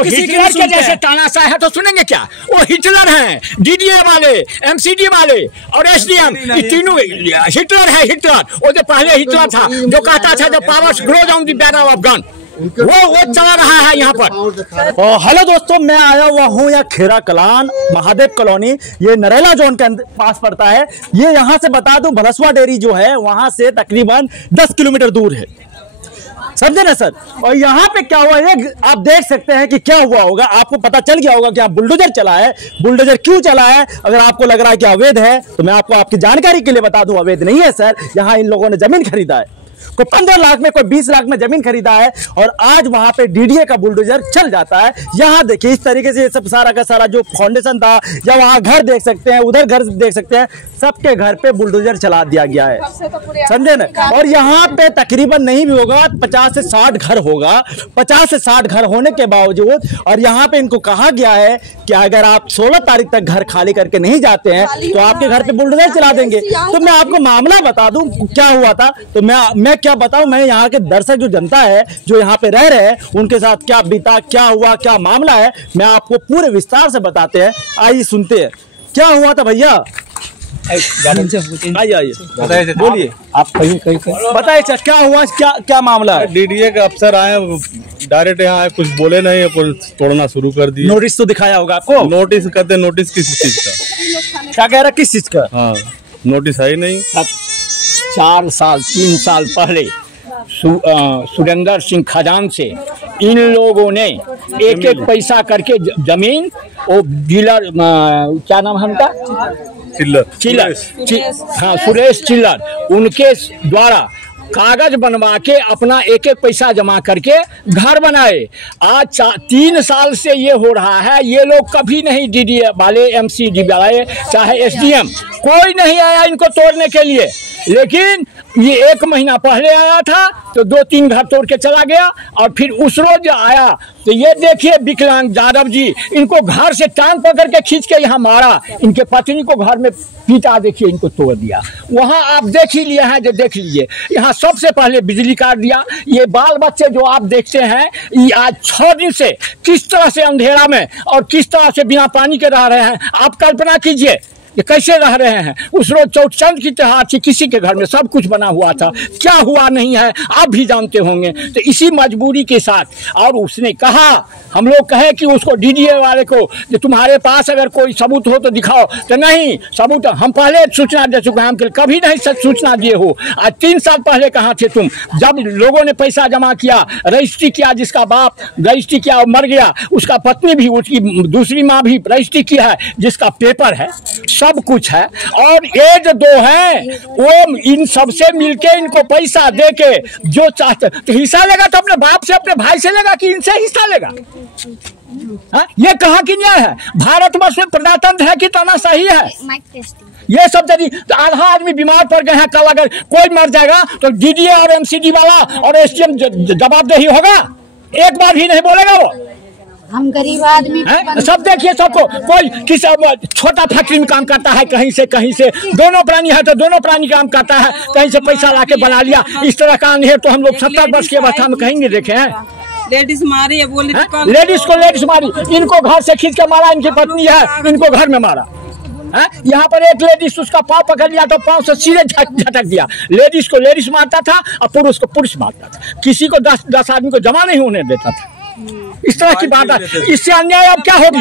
Hitler के जैसे तानाशाह है तो सुनेंगे क्या? वो हिटलर हैं, डीडीए वाले, एमसीडी वाले और एसडीएम, ये तीनों हिटलर है। हिटलर वो जो पहले हिटलर था जो कहता था जो powers grows on the banner of gun, वो चला रहा है यहाँ पर। हेलो दोस्तों, मैं आया हुआ हूँ यहाँ खेरा कलान महादेव कॉलोनी, ये नरेला जोन के पास पड़ता है। ये यहाँ से बता दूं भलसवा डेयरी जो है वहां से तकरीबन 10 किलोमीटर दूर है, समझे ना सर। और यहाँ पे क्या हुआ है आप देख सकते हैं कि क्या हुआ होगा, आपको पता चल गया होगा कि आप बुलडोजर चला है। बुलडोजर क्यों चला है? अगर आपको लग रहा है कि अवैध है तो मैं आपको आपकी जानकारी के लिए बता दूं, अवैध नहीं है सर। यहाँ इन लोगों ने जमीन खरीदा है, कोई 15 लाख में, कोई 20 लाख में जमीन खरीदा है और आज वहां पे डीडीए का बुलडोजर चल जाता है। यहाँ देखिए इस तरीके से सब सारा का सारा जो फाउंडेशन था, या वहां घर देख सकते हैं, उधर घर देख सकते हैं, सबके घर पे बुलडोजर चला दिया गया है, समझे ना। और यहाँ पे तकरीबन नहीं भी होगा 50 से 60 घर होगा, 50 से 60 घर होने के बावजूद, और यहाँ पे इनको कहा गया है कि अगर आप 16 तारीख तक घर खाली करके नहीं जाते हैं तो आपके घर पे बुलडोजर चला देंगे। तो मैं आपको मामला बता दूं क्या हुआ था, तो मैं क्या बताऊं, मैं यहाँ के दर्शक जो जनता है जो यहाँ पे रह रहे हैं उनके साथ क्या बीता, क्या हुआ, क्या मामला है, मैं आपको पूरे विस्तार से बताते हैं। आइए सुनते हैं क्या हुआ था। भैया आइए बोलिए, आप कहीं बताइए क्या हुआ, क्या मामला है? डीडीए के अफसर आए, डायरेक्ट यहाँ आए, कुछ बोले नहीं है, कुछ तोड़ना शुरू कर दिया। नोटिस तो दिखाया होगा आपको? नोटिस करते, नोटिस किस चीज का? क्या कह रहा, किस चीज का? हाँ, नोटिस है ही नहीं। 3 साल पहले सुरेंद्र सिंह खजान से इन लोगों ने एक एक पैसा करके जमीन, वो डीलर क्या नाम है उनका, चिल्लर, हाँ सुरेश चिल्लर, उनके द्वारा कागज बनवा के अपना एक एक पैसा जमा करके घर बनाए। आज 3 साल से ये हो रहा है। ये लोग कभी नहीं, डीडीए वाले, एमसीडी वाले, चाहे एसडीएम, कोई नहीं आया इनको तोड़ने के लिए। लेकिन ये 1 महीना पहले आया था तो 2-3 घर तोड़ के चला गया, और फिर उस रोज आया तो ये देखिए विकलांग यादव जी, इनको घर से टांग पकड़ के खींच के यहाँ मारा, इनके पत्नी को घर में पीटा, देखिए इनको तोड़ दिया। वहाँ आप देख ही लिए हैं, जो देख लीजिए, यहाँ सबसे पहले बिजली काट दिया। ये बाल बच्चे जो आप देखते हैं, ये आज 6 दिन से किस तरह से अंधेरा में और किस तरह से बिना पानी के रह रहे हैं, आप कल्पना कीजिए ये कैसे रह रहे हैं। उस रोज चौचंद की त्योहार थी, किसी के घर में सब कुछ बना हुआ था, क्या हुआ नहीं है आप भी जानते होंगे। तो इसी मजबूरी के साथ, और उसने कहा, हम लोग कहे कि उसको डीडीए वाले को, जो तुम्हारे पास अगर कोई सबूत हो तो दिखाओ, तो नहीं सबूत, हम पहले सूचना दे चुके हैं, हम कभी नहीं सूचना दिए हो। आज 3 साल पहले कहाँ थे तुम, जब लोगों ने पैसा जमा किया, रजिस्ट्री किया, जिसका बाप रजिस्ट्री किया और मर गया, उसका पत्नी भी, उसकी दूसरी माँ भी रजिस्ट्री किया है, जिसका पेपर है, सब कुछ है। और ये जो 2 हैं वो इन सबसे मिलके इनको पैसा देके जो चाहते, तो हिस्सा लेगा तो अपने बाप से, अपने भाई से लेगा कि इनसे हिस्सा लेगा? हा? ये कहाँ की न्याय है? भारतवर्ष में प्रजातंत्र है कि तानाशाही है? ये सब यदि आधा आदमी बीमार पड़ गए हैं, कल अगर कोई मर जाएगा तो डीडीए और एमसीडी वाला और एसडीएम जवाबदेही होगा? एक बार भी नहीं बोलेगा वो। हम गरीब आदमी सब देखिए, सबको कोई किस छोटा फैक्ट्री में काम करता है, कहीं से दोनों प्राणी है तो दोनों प्राणी काम करता है, कहीं से पैसा लाके बना लिया। इस तरह का है तो हम लोग 70 वर्ष की अवस्था में कहीं नहीं देखे हैं। लेडीज मारी है, बोले लेडीज को लेडीज मारी, इनको घर से खींच के मारा, इनकी पत्नी है इनको घर में मारा। यहाँ पर एक लेडीज उसका पाँव पकड़ लिया तो पाँव से सीधे झटक दिया। लेडीज को लेडीज मारता था और पुरुष को पुरुष मारता था, किसी को 10 आदमी को जमा नहीं होने देता था। इस तरह की बात है, इससे अन्याय अब क्या होगी?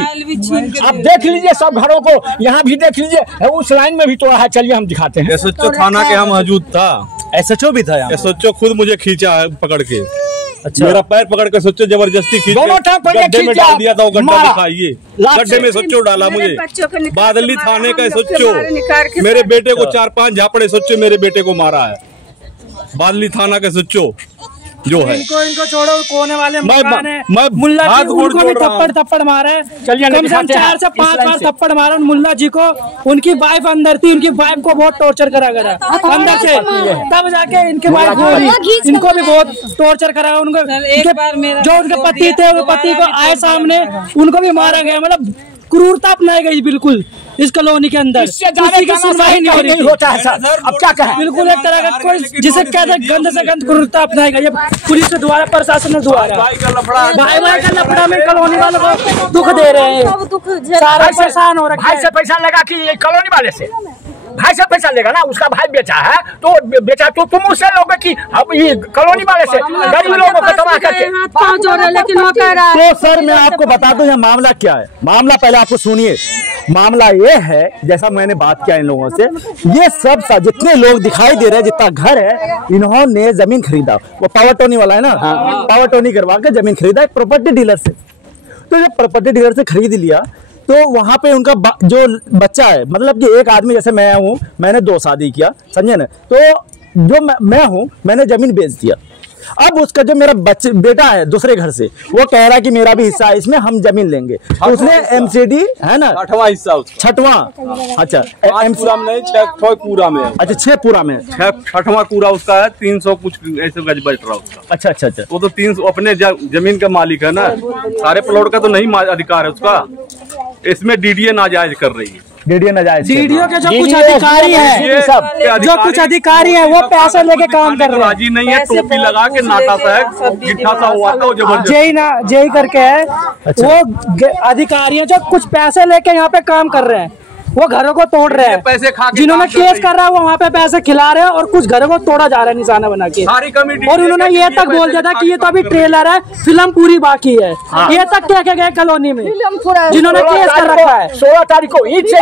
आप देख लीजिए सब घरों को, यहाँ भी देख लीजिए, उस लाइन में भी तोड़ा है। चलिए हम दिखाते हैं। एसएचओ थाना के हम मौजूद था, एसएचओ भी था यहाँ। एसएचओ खुद मुझे खींचा है पकड़ के। अच्छा, मेरा पैर पकड़ के सोचो जबरदस्ती खींच गड्ढे में डाल दिया था। वो गड्ढा दिखाइए, गड्ढे में सोचो डाला मुझे। बादली थाने का सोचो, मेरे बेटे को 4-5 झापड़े सोचो, मेरे बेटे को मारा है। बादली थाना के सोचो जो है। इनको छोड़ो, कोने वाले मैं मुल्ला जी उनको भी थप्पड़ मारे, कम से कम 4 से 5 बार थप्पड़ मारा मुल्ला जी को। उनकी वाइफ अंदर थी, उनकी वाइफ को बहुत टॉर्चर करा गया अंदर से, तब जाके इनके वाइफ को, इनको भी बहुत टॉर्चर करा। उनको जो उनके पति थे, वो पति को आए सामने उनको भी मारा गया। मतलब क्रूरता अपनाई गई बिल्कुल। इस कॉलोनी के अंदर, इससे ज्यादा की सुनवाई नहीं हो रही होता है सर। अब क्या कहें, बिल्कुल एक तरह का कोई जिसे कहते हैं गंद से गंद क्रूरता अपनाएगा ये पुलिस के द्वारा, प्रशासन के द्वारा। भाई का लफड़ा में कॉलोनी वालों को दुख दे रहे हैं, सारे परेशान हो रहे हैं। भाई से पैसा लगा कि ये कॉलोनी वाले से भाई से पैसा लेगा ना, उसका भाई बेचा है तो बेचा तो तुम उससे लोगे कि अब ये कॉलोनी वाले से गरीब लोगों को तबाह करके। लेकिन वो कह रहा है। तो सर मैं आपको बता दूं यह मामला क्या है। मामला पहले आपको सुनिए। मामला ये है, जैसा मैंने बात किया इन लोगों से, ये सब जितने लोग दिखाई दे रहे हैं, जितना घर है, इन्होंने जमीन खरीदा। वो पावर टोनी वाला है ना, पावर टोनी करवा के जमीन खरीदा एक प्रॉपर्टी डीलर से। तो जब प्रॉपर्टी डीलर से खरीद लिया तो वहां पे उनका जो बच्चा है, मतलब कि एक आदमी जैसे मैं हूं, मैंने 2 शादी किया, समझे ना, तो जो मैं हूं, मैंने जमीन बेच दिया। अब उसका जो मेरा बेटा है दूसरे घर से, वो कह रहा है कि मेरा भी हिस्सा है इसमें, हम जमीन लेंगे। तो उसने एमसीडी है ना, 6वां हिस्सा उसका, 6वां, अच्छा पूरा में नहीं, 6 पूरा में, अच्छा 6 पूरा में, 6वां पूरा उसका है, 300 कुछ ऐसे गज बच रहा उसका। अच्छा अच्छा अच्छा, वो तो 300 अपने जमीन का मालिक है ना, सारे प्लॉट का तो नहीं अधिकार है उसका। इसमें डीडीए नाजायज कर रही है। डीडीए नाजायज, डीडीओ के जो कुछ अधिकारी हैं, जो कुछ अधिकारी हैं वो पैसे लेके काम कर रहे हैं। राजी नहीं है, टोपी लगा के नाटा सा है, गिट्ठा सा हुआ था, जबरदस्त जेई करके है। वो अधिकारी हैं जो कुछ पैसे लेके यहाँ पे काम कर रहे हैं, वो घरों को तोड़ रहे हैं। पैसे खा के जिन्होंने केस कर रहा है वो वहाँ पे पैसे खिला रहे हैं और कुछ घरों को तोड़ा जा रहा है निशाना बना के। और उन्होंने ये तक बोल दिया था कि ये तो अभी ट्रेलर है, फिल्म पूरी बाकी है। ये तक कह के गए कॉलोनी में जिन्होंने केस कर रखा है। 16 तारीख को ईद से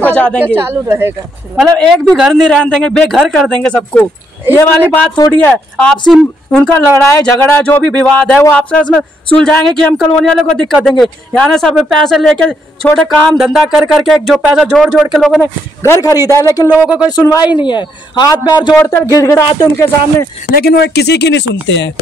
बचा देंगे, मतलब एक भी घर नहीं रहने देंगे, बेघर कर देंगे सबको। ये वाली बात थोड़ी है। आपसी उनका लड़ाई झगड़ा जो भी विवाद है वो आपस में सुलझाएंगे कि हम कॉलोनी वालों को दिक्कत देंगे। यानी सब पैसे लेके छोटे काम धंधा कर करके जो पैसा जोड़ जोड़ के लोगों ने घर खरीदा है, लेकिन लोगों को कोई सुनवाई नहीं है। हाथ पैर जोड़ते गिड़गिड़ाते उनके सामने, लेकिन वो किसी की नहीं सुनते हैं,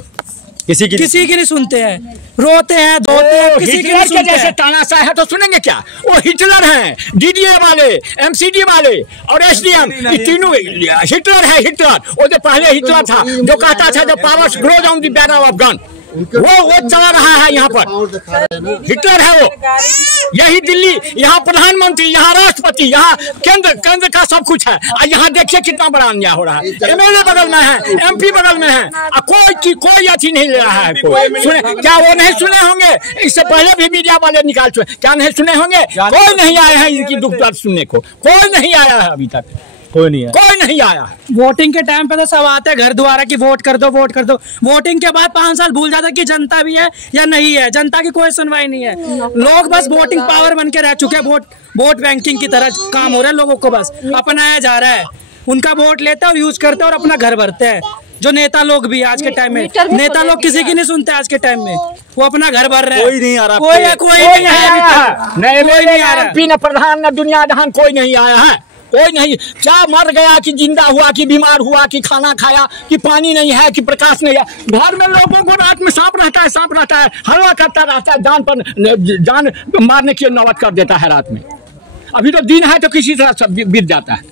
किसी की नहीं सुनते हैं, रोते हैं धोते हैं, किसी की नहीं सुनते हैं। जैसे तानाशाह है तो सुनेंगे क्या? वो हिटलर हैं, डीडीए वाले, एमसीडी वाले और एसडीएम, ये तीनों हिटलर है। हिटलर वो जो पहले हिटलर था जो कहता था जो powers grows on the banner of gun, वो चला रहा है यहाँ पर। हिटलर है वो। यही दिल्ली, यहाँ प्रधानमंत्री, यहाँ राष्ट्रपति, यहाँ केंद्र का सब कुछ है। और यहाँ देखिए कितना बड़ा अन्याय हो रहा है। एमएलए बगल में है, एमपी बगल में है, कोई अथी नहीं ले रहा है। कोई सुने क्या? वो नहीं सुने होंगे, इससे पहले भी मीडिया वाले निकाल चुके, क्या नहीं सुने होंगे? कोई नहीं आए हैं इनकी दुख दर्द सुनने को, कोई नहीं आया है अभी तक, कोई नहीं आया। वोटिंग के टाइम पे तो सब आते हैं घर द्वारा की वोट कर दो, वोट कर दो। वोटिंग के बाद 5 साल भूल जाता कि जनता भी है या नहीं है। जनता की कोई सुनवाई नहीं है। लोग बस वोटिंग पावर बन के रह चुके हैं। वोट बैंकिंग की तरह काम हो रहा है, लोगों को बस अपनाया जा रहा है। उनका वोट लेते हैं और यूज करते हैं और अपना घर भरते हैं। जो नेता लोग भी आज के टाइम में, नेता लोग किसी की नहीं सुनते आज के टाइम में, वो अपना घर भर रहे हैं। कोई नहीं आ रहा, कोई नहीं आया, न प्रधान न दुनिया जहान कोई नहीं आया है। कोई नहीं, क्या मर गया कि जिंदा हुआ कि बीमार हुआ कि खाना खाया कि पानी नहीं है कि प्रकाश नहीं है। घर में लोगों को रात में सांप रहता है, हलवा करता रहता है, जान मारने की नौबत कर देता है रात में। अभी तो दिन है तो किसी तरह सब बीत जाता है।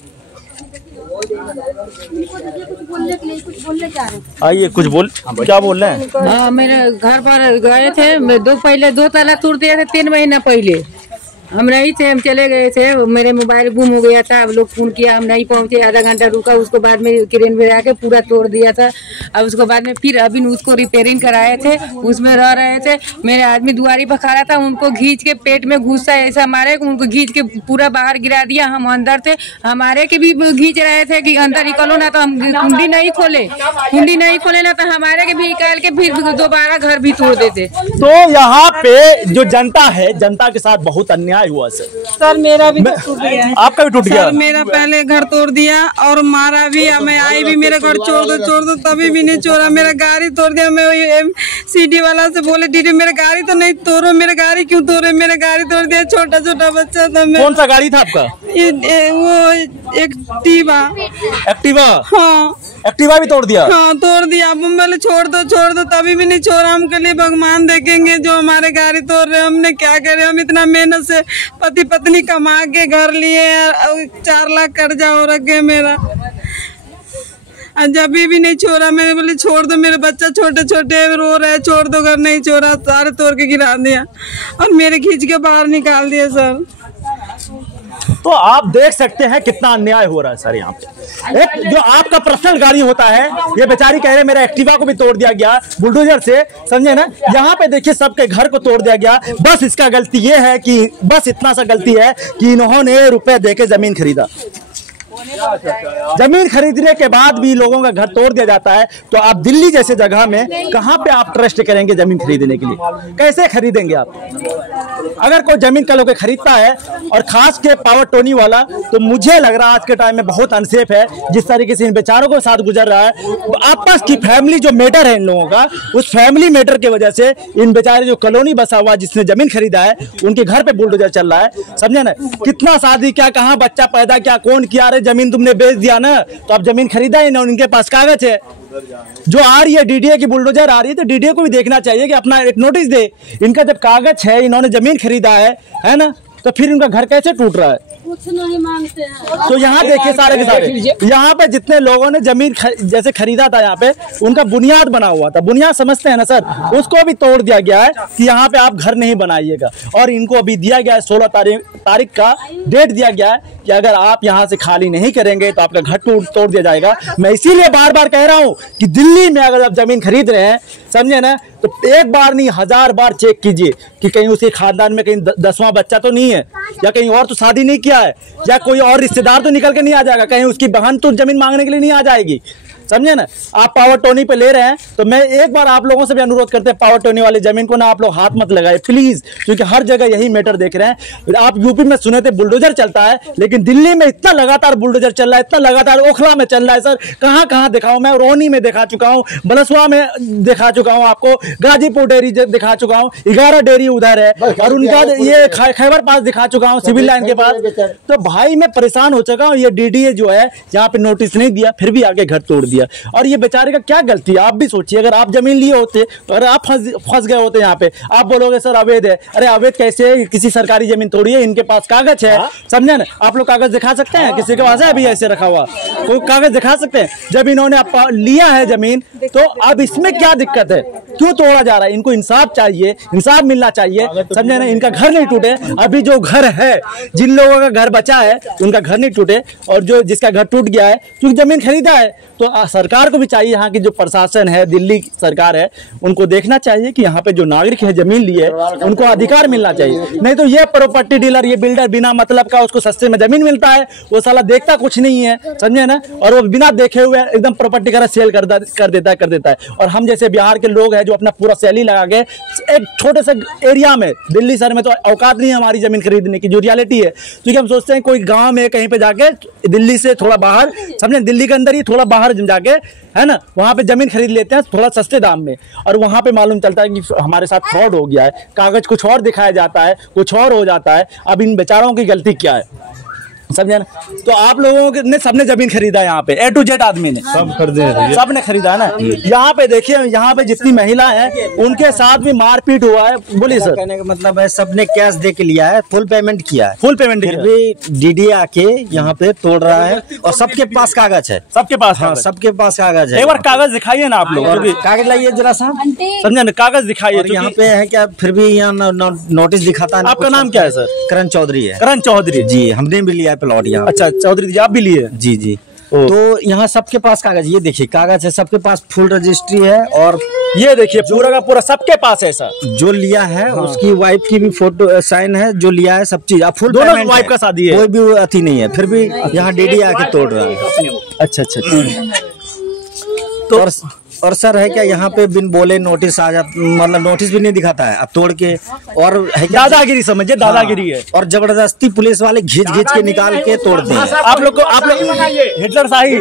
आइए कुछ क्या बोल रहे हैं? हाँ, मेरे घर पर गए थे, पहले 2 ताला तोड़ दिए थे 3 महीना पहले। हम नहीं थे, हम चले गए थे, मेरे मोबाइल गुम हो गया था। अब लोग फोन किया, हम नहीं पहुंचे, आधा घंटा रुका, उसको बाद में क्रेन में आके पूरा तोड़ दिया था। अब उसको बाद में फिर अभी उसको रिपेयरिंग कराए थे, उसमें रह रहे थे। मेरे आदमी दुआरी पर खड़ा था, उनको खींच के पेट में घुसा ऐसा मारे, उनको खींच के पूरा बाहर गिरा दिया। हम अंदर थे, हमारे के भी खींच रहे थे कि अंदर निकलो ना, तो हम कुंडी नहीं खोले ना तो हमारे के भी निकाल के फिर दोबारा घर भी तोड़ देते। तो यहाँ पे जो जनता है, जनता के साथ बहुत अन्याय हुआ सर मेरा भी टूट गया। आपका भी टूट गया? सर मेरा पहले घर तोड़ दिया और मारा भी। मैं आई भी, मेरे घर छोड़ दो तभी भी नहीं छोड़ा। मेरा गाड़ी तोड़ दिया। मैं सीडी वाला से बोले, दीदी मेरा गाड़ी तो नहीं तोड़ो, मेरा गाड़ी क्यों तोड़े? मेरा गाड़ी तोड़ दिया। छोटा बच्चा था। कौन सा गाड़ी था आपका? वो एक्टिवा। हाँ, एक्टिवा भी तोड़ दिया? हाँ तोड़ दिया। बोले छोड़ दो तभी भी नहीं छोड़ा। हम के लिए भगवान देखेंगे जो हमारे गाड़ी तोड़ रहे। हमने क्या करे? हम इतना मेहनत से पति पत्नी कमा के घर लिए, 4 लाख कर्जा हो रखे मेरा। जब भी नहीं छोड़ा। मैंने बोले छोड़ दो, मेरे बच्चा छोटे रो रहे, छोड़ दो। घर नहीं छोड़ा, सारे तोड़ के गिरा दिया और मेरे खींच के बाहर निकाल दिया सर। तो आप देख सकते हैं कितना अन्याय हो रहा है सर यहाँ पे। एक जो आपका पर्सनल गाड़ी होता है, ये बेचारी कह रहे मेरा एक्टिवा को भी तोड़ दिया गया बुलडोजर से, समझे ना। यहाँ पे देखिए सबके घर को तोड़ दिया गया। बस इसका गलती ये है कि बस इतना सा गलती है कि इन्होंने रुपए देके जमीन खरीदा। जमीन खरीदने के बाद भी लोगों का घर तोड़ दिया जाता है। तो आप दिल्ली जैसे जगह में कहां पे आप ट्रस्ट करेंगे जमीन खरीदने के लिए? कैसे खरीदेंगे आप? अगर कोई जमीन का लोग खरीदता है और खास के पावर टोनी वाला, तो मुझे लग रहा है आज के टाइम में बहुत अनसेफ है जिस तरीके से इन बेचारों के साथ गुजर रहा है। आपस की फैमिली जो मैटर है इन लोगों का, उस फैमिली मैटर की वजह से इन बेचारे जो कॉलोनी बसा हुआ जिसने जमीन खरीदा है उनके घर पे बुलडोजर चल रहा है, समझे ना। कितना शादी क्या, कहाँ बच्चा पैदा क्या, कौन किया, रे जमीन तुमने बेच दिया ना तो अब जमीन खरीदा ही ना, उनके पास कागज है। जो आ रही है डीडीए की बुलडोजर आ रही है तो डीडीए को भी देखना चाहिए कि अपना एक नोटिस दे। इनका जब कागज है, इन्होंने जमीन खरीदा है ना, तो फिर इनका घर कैसे टूट रहा है? कुछ नहीं मांगते हैं। तो यहाँ देखिए सारे के सारे यहाँ पे जितने लोगों ने जमीन जैसे खरीदा था, यहाँ पे उनका बुनियाद बना हुआ था, बुनियाद समझते हैं ना सर, उसको भी तोड़ दिया गया है कि यहाँ पे आप घर नहीं बनाइएगा। और इनको अभी दिया गया है 16 तारीख का डेट दिया गया है कि अगर आप यहाँ से खाली नहीं करेंगे तो आपका घर तोड़ दिया जाएगा। मैं इसीलिए बार बार कह रहा हूँ कि दिल्ली में अगर आप जमीन खरीद रहे हैं, समझे ना, तो एक बार नहीं 1000 बार चेक कीजिए कि कहीं उसके खानदान में कहीं 10वां बच्चा तो नहीं है, या कहीं और तो शादी नहीं किया है, या कोई और रिश्तेदार तो निकल के नहीं आ जाएगा, कहीं उसकी बहन तो जमीन मांगने के लिए नहीं आ जाएगी, समझे ना। आप पावर टोनी पे ले रहे हैं तो मैं एक बार आप लोगों से भी अनुरोध करते हैं, पावर टोनी वाली जमीन को ना आप लोग हाथ मत लगाए प्लीज, क्योंकि हर जगह यही मैटर देख रहे हैं। आप यूपी में सुने थे बुलडोजर चलता है, लेकिन दिल्ली में इतना लगातार बुलडोजर चल रहा है, इतना लगातार ओखला में चल रहा है सर, कहाँ कहाँ दिखाऊं मैं? रोहनी में दिखा चुका हूँ, बलसवा में दिखा चुका हूँ आपको, गाजीपुर डेयरी दिखा चुका हूँ, 11 डेयरी उधर है, और उनका ये खैबर पास दिखा चुका हूँ, सिविल लाइन के पास। तो भाई मैं परेशान हो चुका हूँ। ये डीडीए जो है यहाँ पे नोटिस नहीं दिया, फिर भी आगे घर तोड़ दिया। और ये बेचारे का क्या गलती है? आप भी सोचिए, अगर आप जमीन लिए होते, अगर आप फंस गए होते यहाँ पे, आप बोलोगे सर अवैध है। अरे अवैध कैसे? किसी सरकारी जमीन थोड़ी है, इनके पास कागज है, समझे ना। आप लोग कागज दिखा सकते हैं? किसी के पास है अभी ऐसे रखा हुआ कोई कागज दिखा सकते हैं? जब इन्होंने लिया है जमीन तो अब इसमें क्या दिक्कत है? क्यों तोड़ा जा रहा है? इनको इंसाफ चाहिए, इंसाफ मिलना चाहिए, समझे ना। इनका घर नहीं टूटे, अभी जो घर है, जिन लोगों का घर बचा है उनका घर नहीं टूटे, और जो जिसका घर टूट गया है क्योंकि जमीन खरीदा है, तो सरकार को भी चाहिए, यहाँ की जो प्रशासन है, दिल्ली सरकार है, उनको देखना चाहिए कि यहाँ पे जो नागरिक है जमीन लिए है उनको अधिकार मिलना चाहिए। नहीं तो ये प्रॉपर्टी डीलर, ये बिल्डर बिना मतलब का उसको सस्ते में जमीन मिलता है, वो साला देखता कुछ नहीं है, समझे ना, और वो बिना देखे हुए एकदम प्रॉपर्टी का सेल कर देता है। और हम जैसे बिहार के लोग हैं जो अपना पूरा सैलरी लगा के एक छोटे से एरिया में, दिल्ली शहर में तो औकात नहीं है हमारी जमीन खरीदने की, जो रियलिटी है, क्योंकि हम सोचते हैं कोई गाँव में कहीं पे जाके, दिल्ली से थोड़ा बाहर, समझे, दिल्ली के अंदर ही थोड़ा बाहर जाके, है ना, वहां पे जमीन खरीद लेते हैं थोड़ा सस्ते दाम में, और वहां पे मालूम चलता है कि हमारे साथ फ्रॉड हो गया है, कागज कुछ और दिखाया जाता है, कुछ और हो जाता है। अब इन बेचारों की गलती क्या है, समझे ना। तो आप लोगों ने सबने जमीन खरीदा, यहाँ पे A to Z आदमी ने सब खरीदे, सबने खरीदा है ना। यहाँ पे देखिए, यहाँ पे जितनी महिला है उनके साथ भी मारपीट हुआ है। बोलिए सर। कहने का मतलब है सबने कैश दे के लिया है, फुल पेमेंट किया है, फुल पेमेंट, फिर भी डीडी आके यहाँ पे तोड़ रहा है, और सबके पास कागज है, सबके पास, हाँ सबके पास कागज है। एक बार कागज दिखाइए ना आप लोग, कागज लाइए जरा सा, समझे ना, कागज दिखाइए। यहाँ पे है क्या, फिर भी यहाँ नोटिस दिखाता है। आपका नाम क्या है सर? करण चौधरी है। करण चौधरी जी, हमने भी लिया है प्लॉट यहाँ। अच्छा चौधरी जी, आप भी लिए? जी जी। तो यहाँ सबके पास कागज, ये देखिए कागज है, सबके पास फुल रजिस्ट्री है, और ये देखिए पूरा का पूरा सबके पास है सर। जो लिया है उसकी वाइफ की भी फोटो साइन है, जो लिया है सब चीज, अब फुल दोनों वाइफ का शादी है, कोई भी अति नहीं है, फिर भी यहाँ डीडी आके तोड़ रहा है। अच्छा अच्छा। तो और सर है क्या, यहाँ पे बिन बोले नोटिस आ जाता, मतलब नोटिस भी नहीं दिखाता है, अब तोड़ के, और है क्या, दादागिरी समझिए, दादागिरी है। और जबरदस्ती पुलिस वाले घींच के निकाल के तोड़ते हैं। आप लोग हिटलर शाही,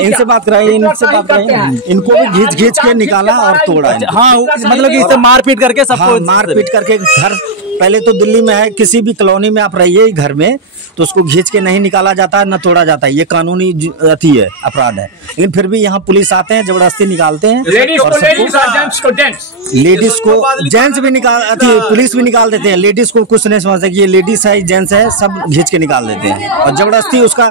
इनसे बात कराइए, इनको भी घींच के निकाला और तोड़ा। हाँ, मतलब कि मारपीट करके सबको, मारपीट करके घर, पहले तो दिल्ली में है, किसी भी कॉलोनी में आप रहिए घर में, तो उसको घींच के नहीं निकाला जाता है, न तोड़ा जाता है, ये कानूनी अति है, अपराध है। लेकिन फिर भी यहाँ पुलिस आते हैं, जबरदस्ती निकालते हैं, लेडीज को जेंट्स भी निकाल, पुलिस भी निकाल देते हैं। लेडीज को कुछ नहीं समझते कि ये लेडीज है जेंट्स है, सब घींच के निकाल देते हैं, और जबरदस्ती उसका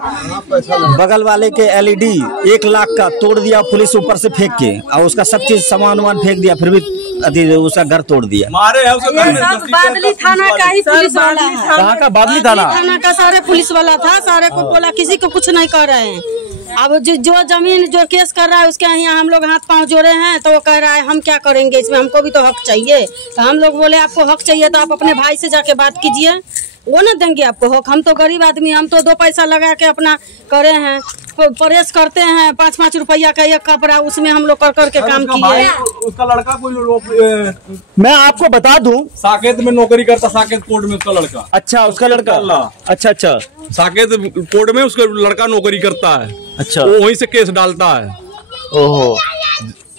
बगल वाले के LED 1 लाख का तोड़ दिया पुलिस ऊपर से फेंक के, और उसका सब चीज सामान फेंक दिया, फिर भी उसका घर तोड़ दिया। मारे है उसका घर। सब बादली थाना का ही पुलिस वाला है। कहाँ का? बादली थाना का सारे पुलिस वाला था, सारे को बोला किसी को कुछ नहीं कर रहे हैं। अब जो जमीन जो केस कर रहा है उसके यहाँ हम लोग हाथ पांव जोड़े हैं, तो वो कह रहा है हम क्या करेंगे इसमें, हमको भी तो हक चाहिए। तो हम लोग बोले आपको हक चाहिए तो आप अपने भाई से जाके बात कीजिए, वो ना देंगे आपको हक। हम तो गरीब आदमी, हम तो 2 पैसा लगा के अपना करे हैं, प्रेस करते हैं 5-5 रुपया का एक कपड़ा, उसमें हम लोग कर करके काम किए। उसका लड़का कोई मैं आपको बता दूं, साकेत में नौकरी करता, साकेत कोर्ट में उसका लड़का। अच्छा, उसका लड़का। अच्छा अच्छा, साकेत कोर्ट में उसका लड़का नौकरी करता है। अच्छा, वो वहीं से केस डालता है। ओहो,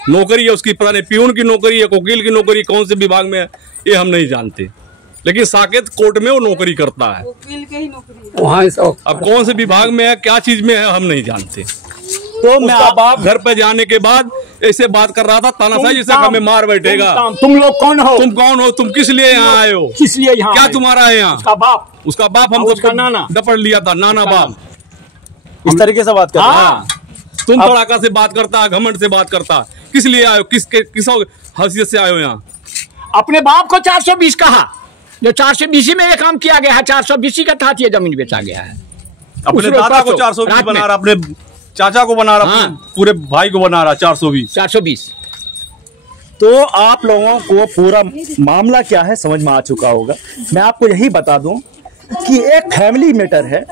नौकरी है उसकी, पता नहीं प्यून की नौकरी है, वकील की नौकरी, कौन से विभाग में है ये हम नहीं जानते, लेकिन साकेत कोर्ट में वो नौकरी करता है। वकील के ही नौकरी वहाँ। अब कौन से विभाग में है, क्या चीज में है, हम नहीं जानते। तो मैं उसका बाप घर पे जाने के बाद ऐसे बात कर रहा था, तानाशाही जैसे हमें मार बैठेगा। तुम लोग कौन हो? तुम कौन हो? तुम किस लिए यहाँ आए हो? किस लिए यहाँ? क्या तुम्हारा है यहाँ? उसका बाप हम उसका नाना डपट लिया था, नाना बाप। इस तरीके से बात कर रहा हाँ, तुम तड़ाका से बात करता, घमंड से बात करता। किस लिए आयो? किस हैसियत से आयो यहाँ? अपने बाप को 420 कहा, जो 420 में ये काम किया गया है, 420 का तहत ये जमीन बेचा गया है। अपने दादा को 420 बना रहा, अपने चाचा को बना रहा, पूरे भाई को बना रहा 420। तो आप लोगों को पूरा मामला क्या है समझ में आ चुका होगा। मैं आपको यही बता दूं कि एक फैमिली मैटर है,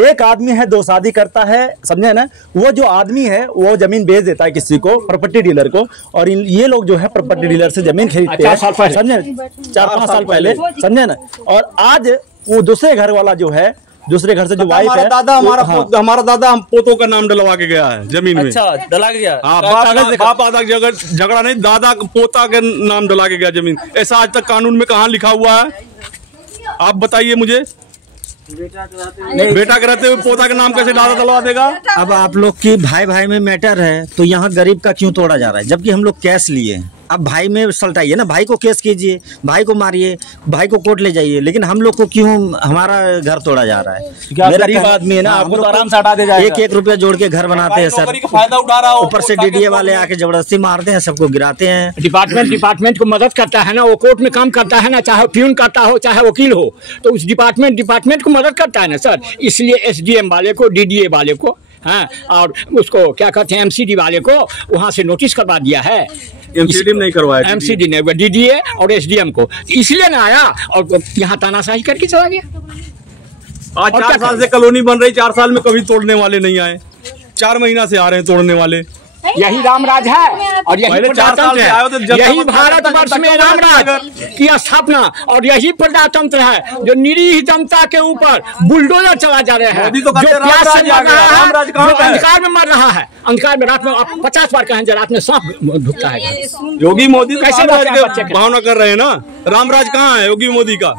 एक आदमी है, 2 शादी करता है, समझे ना। वो जो आदमी है वो जमीन बेच देता है किसी को, प्रॉपर्टी डीलर को, और ये लोग जो है प्रॉपर्टी डीलर से जमीन खरीदते हैं, समझे, 4-5 साल पहले, समझे ना। और आज वो दूसरे घर वाला जो है, दूसरे घर से जो वाइफ है, हमारा दादा हम पोतों का नाम डलवा के गया है जमीन में। अच्छा, डला गया। बाप आधा झगड़ा नहीं, दादा पोता के नाम डला के गया जमीन। ऐसा आज तक कानून में कहाँ लिखा हुआ है? आप बताइए मुझे। बेटा कराते हुए पोता के नाम कैसे दादा डलवा देगा? अब आप लोग की भाई भाई में मैटर है, तो यहाँ गरीब का क्यों तोड़ा जा रहा है, जबकि हम लोग कैश लिए हैं। अब भाई में सलटाइए ना, भाई को केस कीजिए, भाई को मारिए, भाई को कोर्ट ले जाइए, लेकिन हम लोग को क्यों हमारा घर तोड़ा जा रहा है? गरीब आदमी है ना, आपको तो आराम से हटा दे जाएगा। 1-1 रुपया जोड़ के घर बनाते हैं सर, फायदा उठा रहा हो। ऊपर से डीडीए वाले आके जबरदस्ती मारते हैं, सबको गिराते हैं। डिपार्टमेंट को मदद करता है ना, वो कोर्ट में काम करता है ना, चाहे प्यून करता हो चाहे वकील हो, तो उस डिपार्टमेंट को मदद करता है ना सर। इसलिए एसडीएम वाले को, डीडीए वाले को, हाँ, और उसको क्या कहते हैं, एमसीडी वाले को वहां से नोटिस करवा दिया है। एमसीडी नहीं करवाया, एमसीडी ने, डीडीए और एसडीएम को, इसलिए ना आया और यहाँ तानाशाही करके चला गया। आज 4 साल से कॉलोनी बन रही, 4 साल में कभी तोड़ने वाले नहीं आए, 4 महीना से आ रहे हैं तोड़ने वाले। यही रामराज है और यही प्रजातंत्र है, यही भारत वर्ष में रामराज की स्थापना और यही प्रजातंत्र है जो निरीह जनता के ऊपर बुलडोजर चला जा रहा है, जो प्यास से मर रहा है, जो अंधकार में मर रहा है, अंधकार में रात में आप 50 बार कहें रात में सांप ढुकता है। योगी मोदी कैसे भावना कर रहे हैं ना, रामराज कहाँ है योगी मोदी का?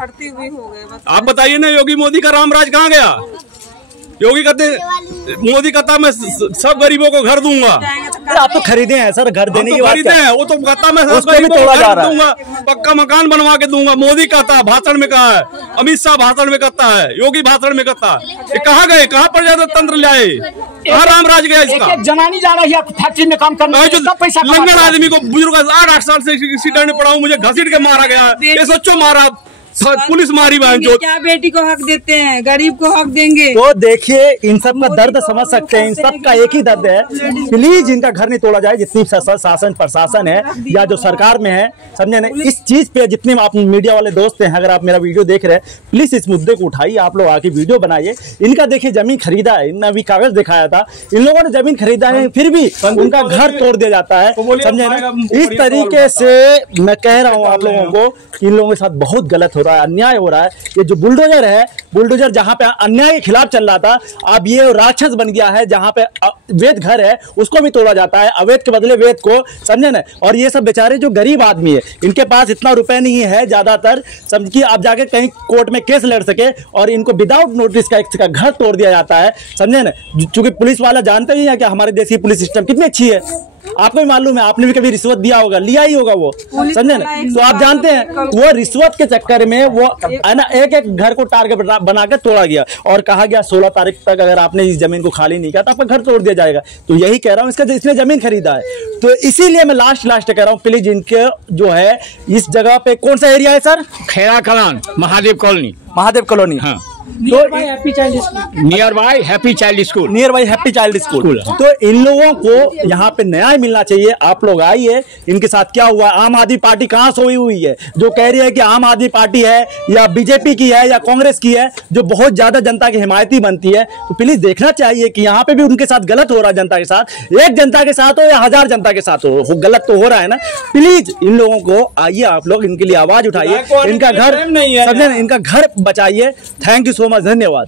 आप बताइए ना, योगी मोदी का रामराज कहाँ गया? योगी कहते, मोदी कहता मैं सब गरीबों को घर दूंगा। आप तो खरीदे हैं सर, घर देने की बात खरीदे हैं, वो तो कहता मैं सब गरीबों को घर दूंगा, पक्का मकान बनवा के दूंगा। मोदी कहता, भाषण में कहा है, अमित शाह भाषण में कहता है, योगी भाषण में कहता है। ये कहाँ गए, कहाँ प्रजातंत्र लाए, कहाँ रामराज गया इसका? जनानी जा रही है फैक्ट्री में काम करने, लंगड़ आदमी को, बुजुर्ग 8-8 साल से एक्सीडेंट में पड़ा हूँ, मुझे घसीट के मारा गया है। ये सोचो, मारा पुलिस मारी बहन जो। क्या बेटी को हक देते हैं, गरीब को हक देंगे? तो देखिए, इन सब का दर्द समझ सकते हैं, इन सब का एक ही दर्द है, प्लीज इनका घर नहीं तोड़ा जाए। जितनी शासन प्रशासन है या जो सरकार में है, समझे ना, इस चीज पे जितने आप मीडिया वाले दोस्त हैं, अगर आप मेरा वीडियो देख रहे हैं, प्लीज इस मुद्दे को उठाइए, आप लोग आके वीडियो बनाइए। इनका देखिए जमीन खरीदा है, इनने अभी कागज दिखाया था, इन लोगों ने जमीन खरीदा है, फिर भी उनका घर तोड़ दिया जाता है, समझे ना। इस तरीके से मैं कह रहा हूँ आप लोगों को, इन लोगों के साथ बहुत गलत हो रहा है, अन्याय हो रहा है। ये जो बुलडोजर है, बुलडोजर जहां पे अन्याय के खिलाफ चल रहा था, अब ये राक्षस बन गया है, जहां पे वैध घर है उसको भी तोड़ा जाता है, अवैध के बदले वैध को, समझे ना। और ये सब बेचारे जो गरीब आदमी है, इनके पास इतना रुपए नहीं है ज्यादातर, समझ कि आप जाके कहीं कोर्ट में केस लड़ सके, और इनको विदाउट नोटिस का घर तोड़ दिया जाता है, समझे ना। चूंकि पुलिस वाला जानते ही है कि हमारे देश की पुलिस सिस्टम कितनी अच्छी है। आपको भी मालूम है, आपने भी कभी रिश्वत दिया होगा, लिया ही होगा वो, समझे ना। तो आप जानते हैं वो रिश्वत के चक्कर में वो है ना एक एक घर को टारगेट बना के तोड़ा गया और कहा गया 16 तारीख तक अगर आपने इस जमीन को खाली नहीं किया तो आपका घर तोड़ दिया जाएगा। तो यही कह रहा हूँ, इसने जमीन खरीदा है। तो इसीलिए मैं लास्ट कह रहा हूँ, प्लीज इनके जो है इस जगह पे कौन सा एरिया है सर? खेरा कलान, महादेव कॉलोनी। महादेव कॉलोनी, हाँ। Near by happy child school, near by happy child school, near by happy child school. तो इन लोगों को यहाँ पे न्याय मिलना चाहिए। आप लोग आइए, इनके साथ क्या हुआ, आम आदमी पार्टी कहाँ सोई हुई है जो कह रही है कि आम आदमी पार्टी है या बीजेपी की है या कांग्रेस की है जो बहुत ज्यादा जनता की हिमायती बनती है। तो प्लीज देखना चाहिए कि यहाँ पे भी उनके साथ गलत हो रहा है, जनता के साथ, एक जनता के साथ हो या 1000 जनता के साथ हो, गलत तो हो रहा है ना। प्लीज इन लोगों को आइए, आप लोग इनके लिए आवाज उठाइए, इनका घर समझे, इनका घर बचाइए। थैंक यू सो मच, धन्यवाद।